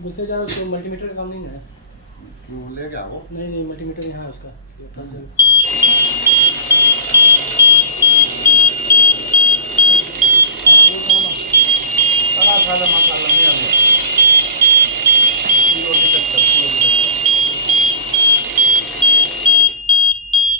मुझसे ज़्यादा उसको मल्टीमीटर का काम नहीं है। क्यों ले गया वो? नहीं नहीं, मल्टीमीटर यहाँ है उसका ये पास है। चला साला मसाला नहीं आ गया।